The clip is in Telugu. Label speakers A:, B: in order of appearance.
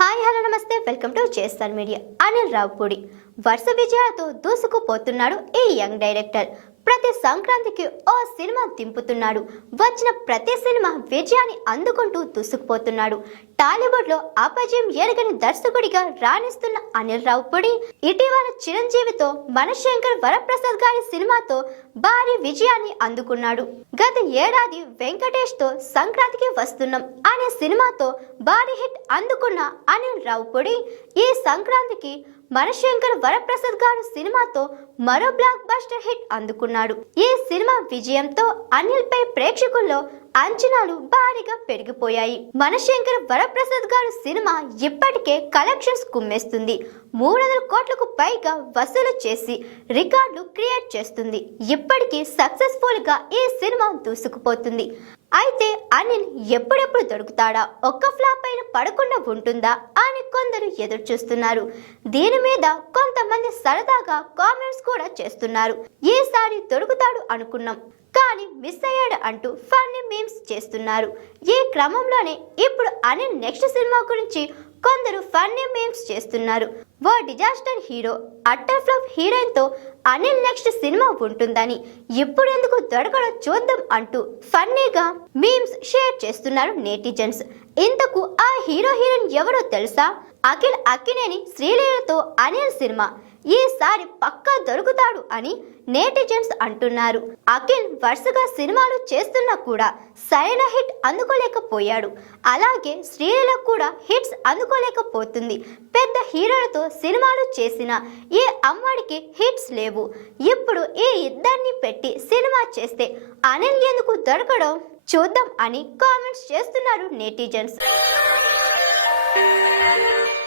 A: Hi hello namaste. Welcome to చేస్తాన్ media. Anil Ravipudi వరుస విజయాలతో దూసుకుపోతున్నాడు ఈ యంగ్ డైరెక్టర్. ప్రతి సంక్రాంతికి ఓ సినిమా దింపుతున్నాడు. వచ్చిన ప్రతి సినిమా విజయాన్ని అందుకుంటూ దూసుకుపోతున్నాడు. టాలీవుడ్లో అపజయం ఎరగని దర్శకుడిగా రాణిస్తున్న అనిల్ రావుపూడి ఇటీవల చిరంజీవితో మనశంకర్ వరప్రసాద్ గారి సినిమాతో భారీ విజయాన్ని అందుకున్నాడు. గత ఏడాది వెంకటేష్తో సంక్రాంతికి వస్తున్నాం అనే సినిమాతో భారీ హిట్ అందుకున్న అనిల్ రావుపూడి ఈ సంక్రాంతికి మనశంకర్ వరప్రసాద్ గారు సినిమాతో మరో బ్లాక్ బస్టర్ హిట్ అందుకున్నాడు. ఈ సినిమా విజయంతో అనిల్ పై ప్రేక్షకుల్లో అంచనాలు భారీగా పెరిగిపోయాయి. మనశంకర్ వరప్రసాద్ గారు సినిమా ఇప్పటికే కలెక్షన్స్ కుమ్మేస్తుంది. మూడు వందల కోట్లకు పైగా వసూలు చేసి రికార్డులు క్రియేట్ చేస్తుంది. ఇప్పటికీ సక్సెస్ఫుల్గా ఈ సినిమా దూసుకుపోతుంది. అయితే అనిల్ ఎప్పుడెప్పుడు దొరుకుతాడా? ఒక్క ఫ్లాప్ అయిన పడకుండా ఉంటుందా అని కొందరు ఎదురు చూస్తున్నారు దీని మీద కొంతమంది సరదాగా కామెంట్స్ కూడా చేస్తున్నారు. ఈసారి దొరుకుతాడు అనుకున్నాం. మిస్ అయ్యాడు అంటూ ఫన్నీ మీమ్స్ చేస్తున్నారు. ఈ క్రమంలోనే ఇప్పుడు అనిల్ నెక్స్ట్ సినిమా గురించి కొందరు ఫన్నీ మీమ్స్ చేస్తున్నారు. ఓ డిజాస్టర్ హీరో అట్టర్ ఫ్లాప్ హీరోయిన్తో అనిల్ నెక్స్ట్ సినిమా ఉంటుందని ఇప్పుడు ఎందుకు దొరకడం చూద్దాం అంటూ ఫన్నీగా మీమ్స్ షేర్ చేస్తున్నారు నేటిజన్స్. ఇంతకు ఆ హీరో హీరోయిన్ ఎవరో తెలుసా? అఖిల్ అక్కినేని శ్రీలీలతో అనిల్ సినిమా. ఈసారి పక్కా దొరుకుతాడు అని నేటిజన్స్ అంటున్నారు. అఖిల్ వరుసగా సినిమాలు చేస్తున్నా కూడా సరైన హిట్ అందుకోలేకపోయాడు. అలాగే శ్రీలీల కూడా హిట్స్ అందుకోలేకపోతుంది. పెద్ద హీరోలతో సినిమాలు చేసిన ఈ అమ్మడికి హిట్స్ లేవు. ఇప్పుడు ఈ ఇద్దరిని పెట్టి సినిమా చేస్తే అనిల్ ఎందుకు దొరకడం? చూద్దాం అని కామెంట్స్ చేస్తున్నారు నేటిజన్స్